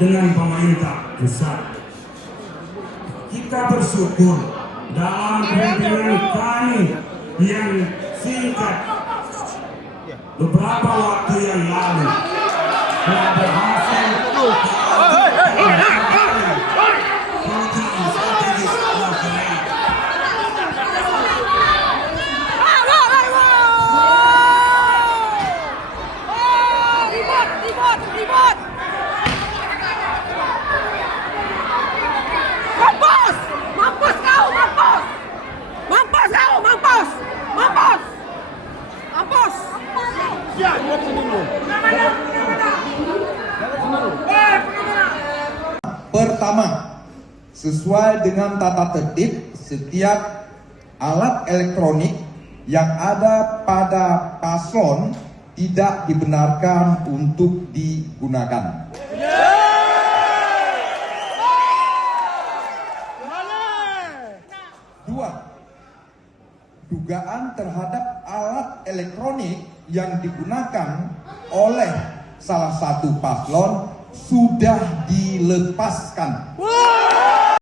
dengan pemerintah pusat. Kita bersyukur dalam pimpinan kami yang singkat beberapa waktu yang lalu telah berhasil Pertama, sesuai dengan tata tertib, setiap alat elektronik yang ada pada paslon tidak dibenarkan untuk digunakan. Dua, dugaan terhadap alat elektronik yang digunakan oleh salah satu paslon sudah dilepaskan.